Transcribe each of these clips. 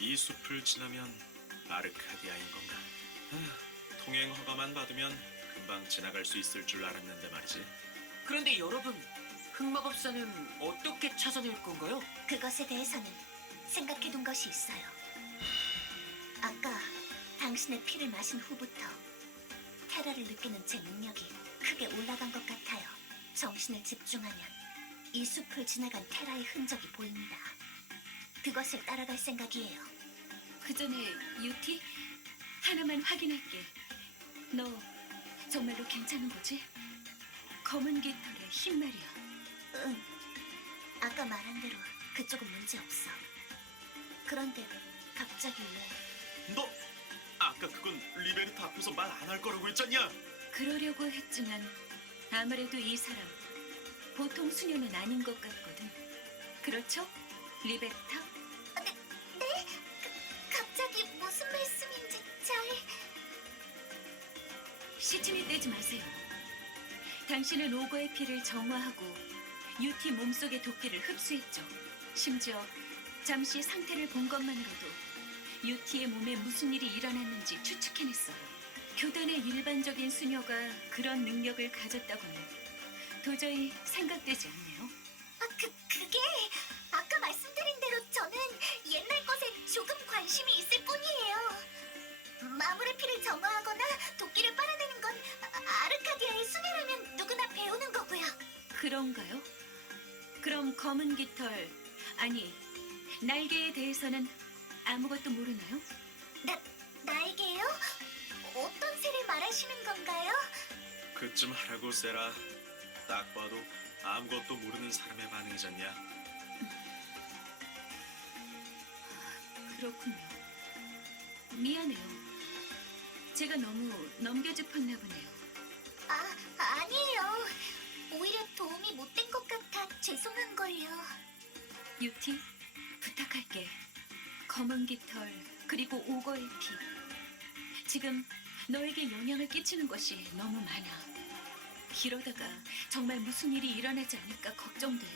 이 숲을 지나면 아르카디아인 건가? 통행 허가만 받으면 금방 지나갈 수 있을 줄 알았는데 말이지. 그런데 여러분, 흑마법사는 어떻게 찾아낼 건가요? 그것에 대해서는 생각해둔 것이 있어요. 아까 당신의 피를 마신 후부터 테라를 느끼는 제 능력이 크게 올라간 것 같아요. 정신을 집중하면 이 숲을 지나간 테라의 흔적이 보입니다. 그것을 따라갈 생각이에요. 그 전에 유티 하나만 확인할게. 너 정말로 괜찮은 거지? 검은 깃털의 흰 말이야. 응. 아까 말한 대로 그쪽은 문제 없어. 그런데 갑자기 왜? 너 아까 그건 리베르타 앞에서 말 안 할 거라고 했잖냐? 그러려고 했지만 아무래도 이 사람 보통 수녀는 아닌 것 같거든. 그렇죠? 리베타? 네? 갑자기 무슨 말씀인지 잘... 시침이 떼지 마세요. 당신은 오거의 피를 정화하고 유티 몸속의 도끼를 흡수했죠. 심지어 잠시 상태를 본 것만으로도 유티의 몸에 무슨 일이 일어났는지 추측해냈어요. 교단의 일반적인 수녀가 그런 능력을 가졌다고는 도저히 생각되지 않네요. 그게 아까 말씀드린 대로 저는 옛날 것에 조금 관심이 있을 뿐이에요. 마물의 피를 정화하거나 도끼를 빨아내는 건 아르카디아의 수녀라면 누구나 배우는 거고요. 그런가요? 그럼 검은 깃털, 아니 날개에 대해서는 아무것도 모르나요? 나에게요? 어떤 새를 말하시는 건가요? 그쯤 하라고 세라. 딱 봐도 아무것도 모르는 사람의 반응이잖냐? 그렇군요. 미안해요. 제가 너무 넘겨짚었나 보네요. 아니에요. 오히려 도움이 못 된 것 같아 죄송한걸요. 유티, 부탁할게. 검은 깃털, 그리고 오거의 피. 지금 너에게 영향을 끼치는 것이 너무 많아. 이러다가 정말 무슨 일이 일어나지 않을까 걱정돼.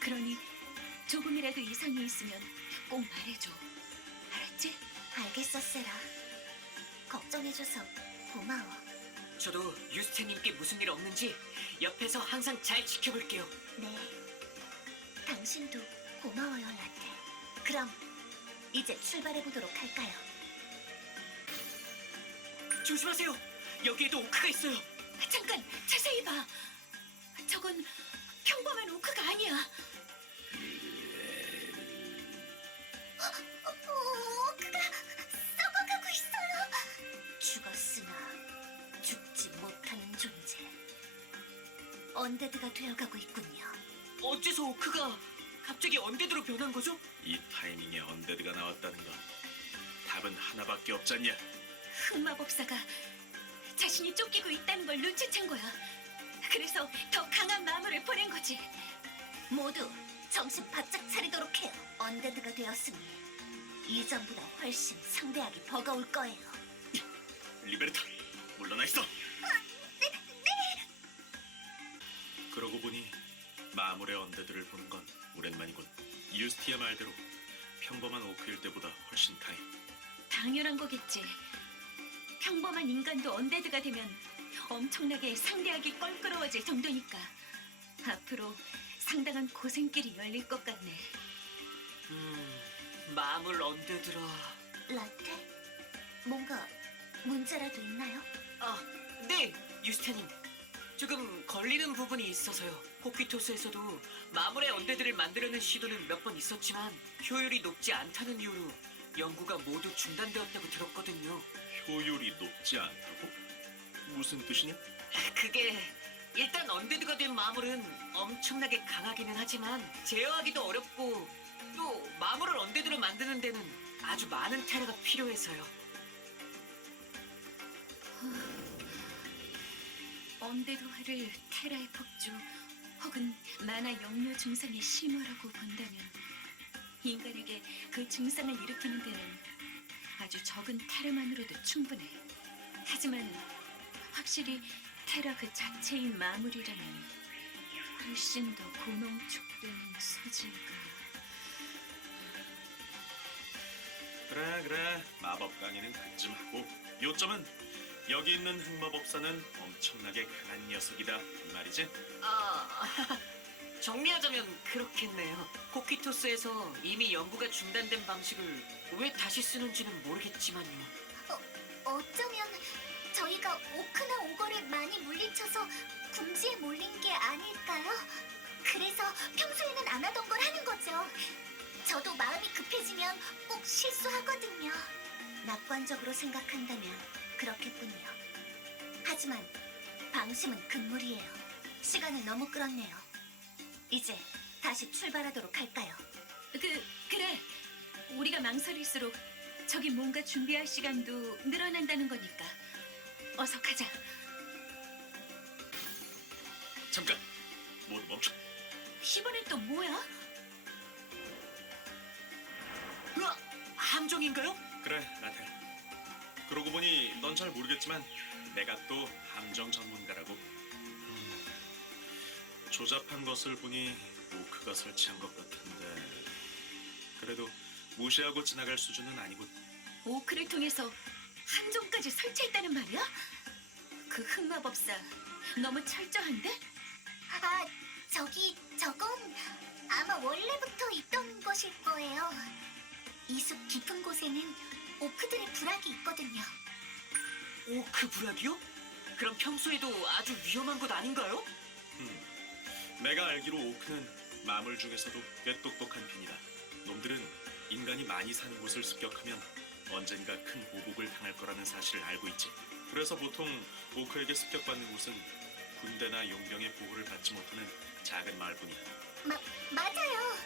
그러니 조금이라도 이상이 있으면 꼭 말해줘. 알았지? 알겠어, 세라. 걱정해줘서 고마워. 저도 유스테님께 무슨 일 없는지 옆에서 항상 잘 지켜볼게요. 네. 당신도 고마워요, 라테. 그럼 이제 출발해보도록 할까요? 조심하세요. 여기에도 오크가 있어요. 잠깐, 자세히 봐. 저건 평범한 오크가 아니야. 그가 썩어가고 있어요. 죽었으나 죽지 못하는 존재. 언데드가 되어가고 있군요. 어째서 오크가 갑자기 언데드로 변한 거죠? 이 타이밍에 언데드가 나왔다는 건 답은 하나밖에 없잖냐? 흑마법사가 자신이 쫓기고 있다는 걸 눈치챈 거야. 그래서 더 강한 마물을 보낸 거지. 모두 정신 바짝 차리도록 해요. 언데드가 되었으니 이전보다 훨씬 상대하기 버거울 거예요. 리베르타, 물러나 있어. 그러고 보니 마물의 언데드를 보는 건 오랜만이군. 유스티아 말대로 평범한 오크일 때보다 훨씬 다행. 당연한 거겠지. 평범한 인간도 언데드가 되면 엄청나게 상대하기 껄끄러워질 정도니까. 앞으로 상당한 고생길이 열릴 것 같네. 마물 언데드라. 라테? 뭔가 문제라도 있나요? 네, 유스테님. 조금 걸리는 부분이 있어서요. 코퀴토스에서도 마물의 언데드를 만들려는 시도는 몇 번 있었지만 효율이 높지 않다는 이유로 연구가 모두 중단되었다고 들었거든요. 효율이 높지 않다고? 무슨 뜻이냐? 그게 일단 언데드가 된 마물은 엄청나게 강하기는 하지만 제어하기도 어렵고 또 마물을 언데드로 만드는 데는 아주 많은 테라가 필요해서요. 언데드화를 테라의 폭주 혹은 만화 역류 증상의 심화라고 본다면 인간에게 그 증상을 일으키는 데는 아주 적은 테라만으로도 충분해. 하지만 확실히 테라 그 자체인 마물이라면 훨씬 더 고농축되는 소질가. 그래. 마법 강의는 그쯤 하고 요점은 여기 있는 흑마법사는 엄청나게 강한 녀석이다 이 말이지? 아, 정리하자면 그렇겠네요. 코키토스에서 이미 연구가 중단된 방식을 왜 다시 쓰는지는 모르겠지만요. 어쩌면 저희가 오크나 오거를 많이 물리쳐서 궁지에 몰린 게 아닐까요? 그래서 평소에는 안 하던 걸 하는 거죠. 저도 마음이 급해지면 꼭 실수하거든요. 낙관적으로 생각한다면 그렇겠군요. 하지만 방심은 금물이에요. 시간을 너무 끌었네요. 이제 다시 출발하도록 할까요? 그래. 우리가 망설일수록 저기 뭔가 준비할 시간도 늘어난다는 거니까. 어서 가자. 잠깐! 모두 멈춰. 이번엔 또 뭐야? 으아, 함정인가요? 그래, 라텔. 그러고 보니 넌 잘 모르겠지만 내가 또 함정 전문가라고. 조잡한 것을 보니 오크가 설치한 것 같은데 그래도 무시하고 지나갈 수준은 아니군. 오크를 통해서 함정까지 설치했다는 말이야? 그 흑마법사 너무 철저한데? 아, 저건 아마 원래부터 있던 것일 거예요. 이 숲 깊은 곳에는 오크들의 부락이 있거든요. 오크 부락이요? 그럼 평소에도 아주 위험한 것 아닌가요? 내가 알기로 오크는 마물 중에서도 꽤 똑똑한 편이다. 놈들은 인간이 많이 사는 곳을 습격하면 언젠가 큰 보복을 당할 거라는 사실을 알고 있지. 그래서 보통 오크에게 습격받는 곳은 군대나 용병의 보호를 받지 못하는 작은 마을뿐이야. 맞아요.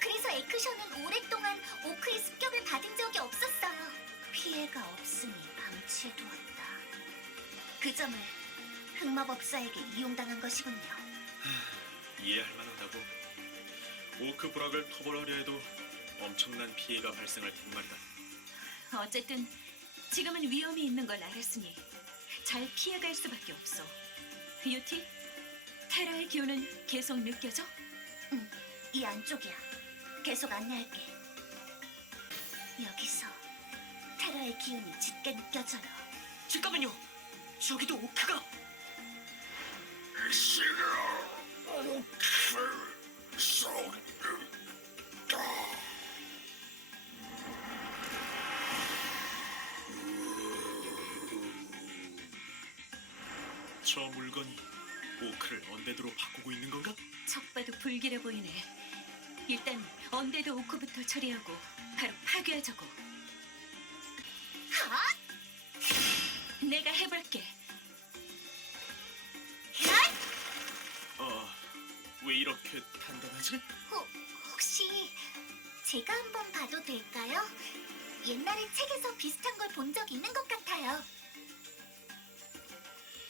그래서 에크션은 오랫동안 오크의 습격을 받은 적이 없었어요. 피해가 없으니 방치해두었다. 그 점을 흑마법사에게 이용당한 것이군요. 이해할 만하다고. 오크 부락을 토벌하려 해도 엄청난 피해가 발생할 텐 말이다. 어쨌든 지금은 위험이 있는 걸 알았으니 잘 피해갈 수밖에 없어. 유티, 테라의 기운은 계속 느껴져? 이 안쪽이야. 계속 안내할게. 여기서 테라의 기운이 짙게 느껴져요. 잠깐만요. 저기도 오크가. 저 물건이 오크를 언데드로 바꾸고 있는 건가? 척 봐도 불길해 보이네. 일단 언데드 오크부터 처리하고 바로 파괴하자고. 하! 내가 해볼게. 왜 이렇게 단단하지? 혹시 제가 한번 봐도 될까요? 옛날에 책에서 비슷한 걸 본 적 있는 것 같아요.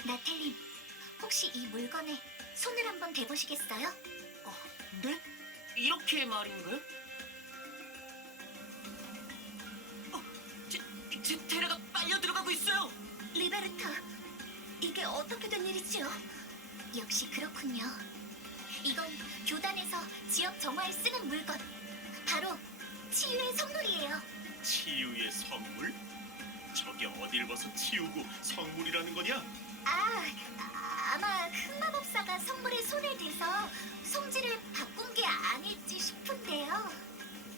나텔님, 혹시 이 물건에 손을 한번 대보시겠어요? 네? 이렇게 말인가요? 제 테라가 빨려 들어가고 있어요. 리베르타, 이게 어떻게 된 일이지요? 역시 그렇군요. 이건 교단에서 지역 정화에 쓰는 물건. 바로 치유의 성물이에요. 치유의 성물? 저게 어딜 봐서 치유고 성물이라는 거냐? 아마 흑마법사가 성물에 손을 대서 성질을 바꾼 게 아닐지 싶은데요.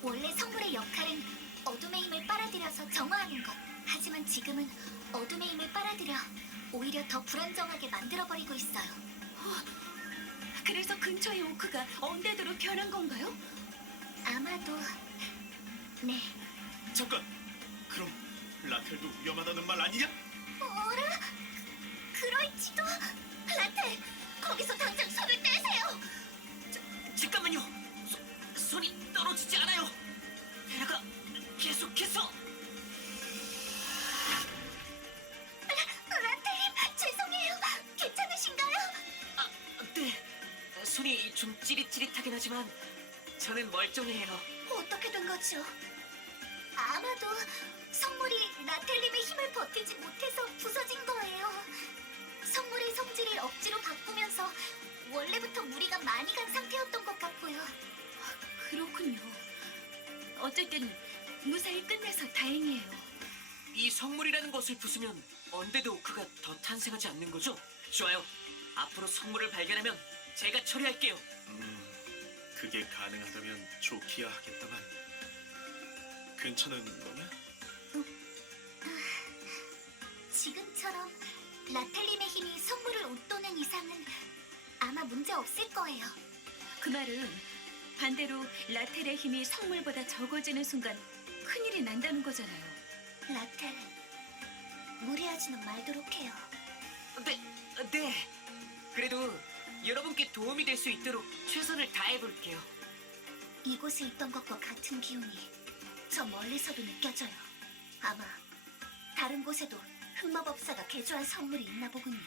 원래 성물의 역할은 어둠의 힘을 빨아들여서 정화하는 것. 하지만 지금은 어둠의 힘을 빨아들여 오히려 더 불안정하게 만들어버리고 있어요. 그래서 근처의 오크가 언데드로 변한 건가요? 아마도... 네. 잠깐! 그럼 라텔도 위험하다는 말 아니냐? 어라? 그럴지도... 라텔, 거기서 당장 손을 떼세요! 잠깐만요. 손이 떨어지지 않아요. 테라가 계속해서. 라텔님, 죄송해요. 괜찮으신가요? 네. 손이 좀 찌릿찌릿하긴 하지만 저는 멀쩡해요. 어떻게 된 거죠? 아마도 성물이 라텔님의 힘을 버티지 못해서 부서진 거예요. 성물의 성질을 억지로 바꾸면서 원래부터 무리가 많이 간 상태였던 것 같고요. 그렇군요. 어쨌든 무사히 끝내서 다행이에요. 이 성물이라는 것을 부수면 언데드 오크가 더 탄생하지 않는 거죠? 좋아요. 앞으로 성물을 발견하면 제가 처리할게요. 그게 가능하다면 좋기야 하겠다만 괜찮은 거냐? 지금처럼 라텔림의 힘이 성물을 웃도는 이상은 아마 문제 없을 거예요. 그 말은 반대로 라텔의 힘이 성물보다 적어지는 순간 큰일이 난다는 거잖아요. 라텔, 무리하지는 말도록 해요. 네. 그래도 여러분께 도움이 될 수 있도록 최선을 다해볼게요. 이곳에 있던 것과 같은 기운이 저 멀리서도 느껴져요. 아마 다른 곳에도 흑마법사가 개조한 성물이 있나 보군요.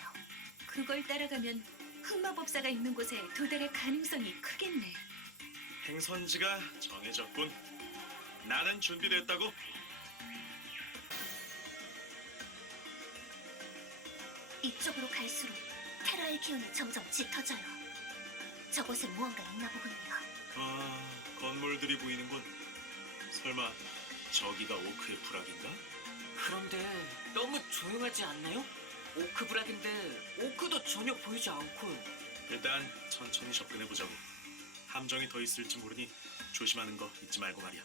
그걸 따라가면 흑마법사가 있는 곳에 도달할 가능성이 크겠네. 행선지가 정해졌군. 나는 준비됐다고. 이쪽으로 갈수록 테라의 기운이 점점 짙어져요. 저곳에 무언가 있나 보군요. 건물들이 보이는군. 설마 저기가 오크의 부락인가? 그런데 너무 조용하지 않나요? 오크 브락인데 오크도 전혀 보이지 않고. 일단 천천히 접근해보자고. 함정이 더 있을지 모르니 조심하는 거 잊지 말고 말이야.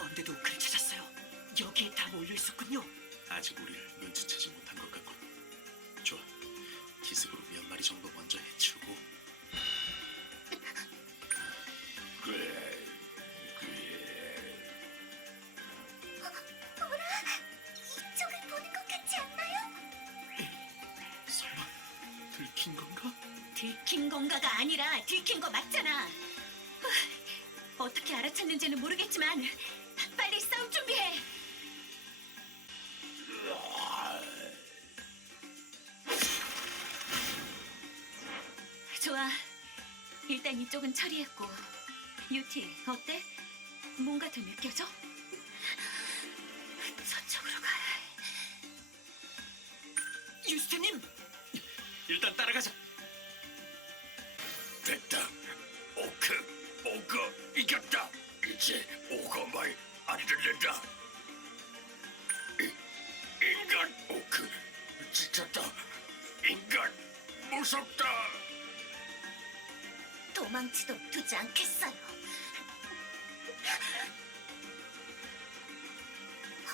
언데드 오크를 찾았어요. 여기에 다 몰려 있었군요. 아직 우리를 눈치채지 못한 것 같군. 좋아. 기습으로 몇 마리 정도 먼저 해치우고. 이쪽을 보는 것 같지 않나요? 설마 들킨 건가? 들킨 건가가 아니라 들킨 거 맞잖아. 어떻게 알아챘는지는 모르겠지만 빨리 싸움 준비해. 좋아. 일단 이쪽은 처리했고. 유티, 어때? 뭔가 더 느껴져? 저쪽으로 가. 유스테님! 일단 따라가자. 됐다. 오거 이겼다. 이제 오거 말 안 들린다. 인간 오크 지쳤다. 인간 무섭다. 도망치도록 두지 않겠어요.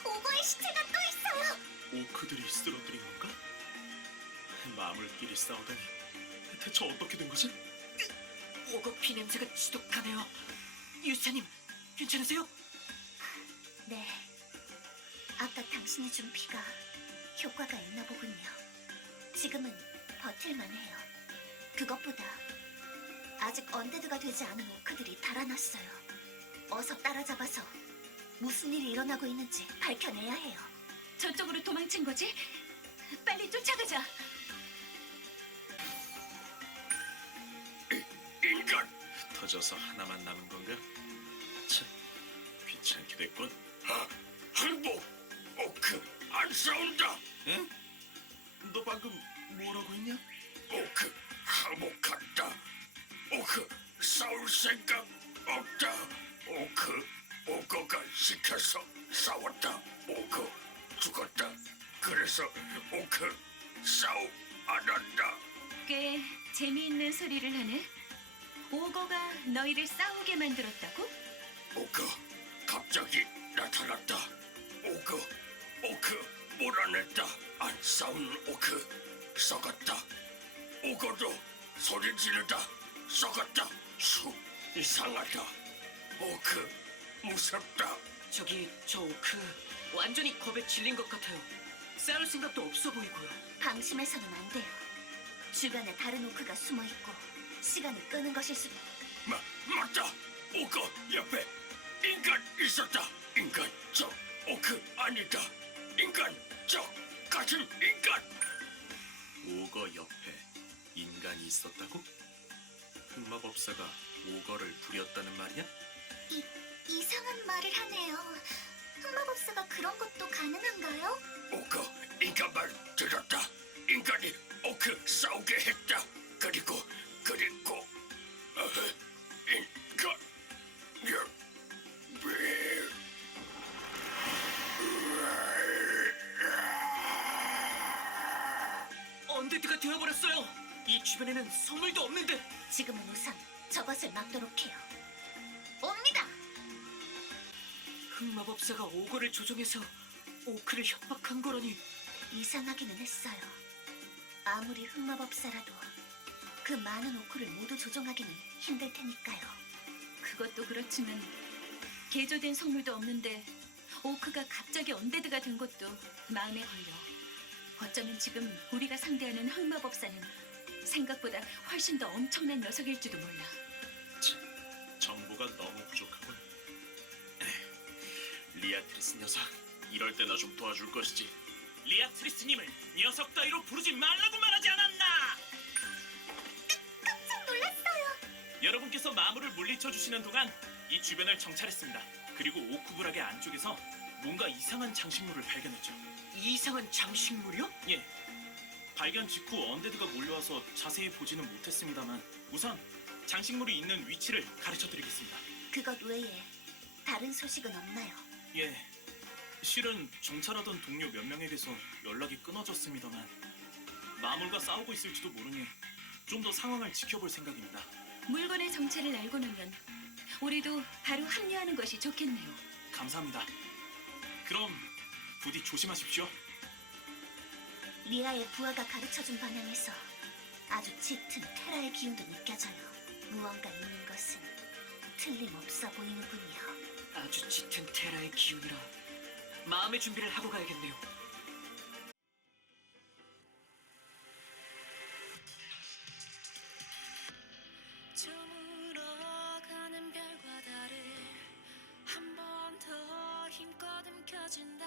오거의 시체가 또 있어요. 오크들이 쓰러뜨린 건가? 마물끼리 싸우다니. 대체 어떻게 된 거지? 오거 피 냄새가 지독하네요. 유스테님, 괜찮으세요? 네. 아까 당신이 준 피가 효과가 있나 보군요. 지금은 버틸만해요. 그것보다 아직 언데드가 되지 않은 오크들이 달아났어요. 어서 따라잡아서 무슨 일이 일어나고 있는지 밝혀내야 해요. 저쪽으로 도망친 거지? 빨리 쫓아가자. 인간 터져서 하나만 남은 건가? 참, 귀찮게 됐군. 항복. 오크 안 싸운다. 응? 너 방금 뭐라고 했냐? 오크 항복한다. 오크 싸울 생각 없다. 오거가 시켜서 싸웠다. 오거 죽었다. 그래서 오크 싸움 안 한다. 꽤 재미있는 소리를 하네. 오거가 너희를 싸우게 만들었다고? 오크 갑자기 나타났다. 오크 몰아냈다. 안 싸운 오크 썩었다. 오거도 소리 지르다 썩었다. 이상하다. 오크 무섭다. 저 오크 완전히 겁에 질린 것 같아요. 싸울 생각도 없어 보이고요. 방심해서는 안 돼요. 주변에 다른 오크가 숨어 있고 시간을 끄는 것일 수도. 맞다. 오거 옆에 인간 있었다. 인간 저 오크 아니다. 인간 저 같은 인간. 오거 옆에 인간이 있었다고? 흑마법사가 오거를 부렸다는 말이야? 이상한 말을 하네요. 흑마법사가 그런 것도 가능한가요? 오거 인간 말 들었다. 인간이 오크 싸우게 했다. 그리고 인간 언데드가 되어버렸어요. 이 주변에는 성물도 없는데. 지금은 우선 저것을 막도록 해요. 옵니다. 흑마법사가 오거를 조종해서 오크를 협박한 거라니. 이상하기는 했어요. 아무리 흑마법사라도 그 많은 오크를 모두 조종하기는 힘들 테니까요. 그것도 그렇지만 개조된 성물도 없는데 오크가 갑자기 언데드가 된 것도 마음에 걸려. 어쩌면 지금 우리가 상대하는 흑마법사는 생각보다 훨씬 더 엄청난 녀석일지도 몰라. 정보가 너무 부족하군. 리아트리스 녀석, 이럴 때 나 좀 도와줄 것이지. 리아트리스님을 녀석 따위로 부르지 말라고 말하지 않았나? 깜짝 놀랐어요. 여러분께서 마물을 물리쳐 주시는 동안 이 주변을 정찰했습니다. 그리고 오크부락의 안쪽에서 뭔가 이상한 장식물을 발견했죠. 이상한 장식물이요? 예. 발견 직후 언데드가 몰려와서 자세히 보지는 못했습니다만 우선 장식물이 있는 위치를 가르쳐드리겠습니다. 그것 외에 다른 소식은 없나요? 예. 실은 정찰하던 동료 몇 명에게서 연락이 끊어졌습니다만 마물과 싸우고 있을지도 모르니 좀 더 상황을 지켜볼 생각입니다. 물건의 정체를 알고 나면 우리도 바로 합류하는 것이 좋겠네요. 감사합니다. 그럼 부디 조심하십시오. 리아의 부하가 가르쳐준 방향에서 아주 짙은 테라의 기운도 느껴져요. 무언가 있는 것은 틀림없어 보이는군요. 아주 짙은 테라의 기운이라 마음의 준비를 하고 가야겠네요. 저물어가는 별과 달을 한 번 더 힘껏 움켜쥔다.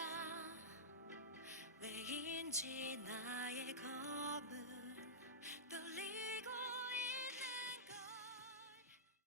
왜인지 나의 건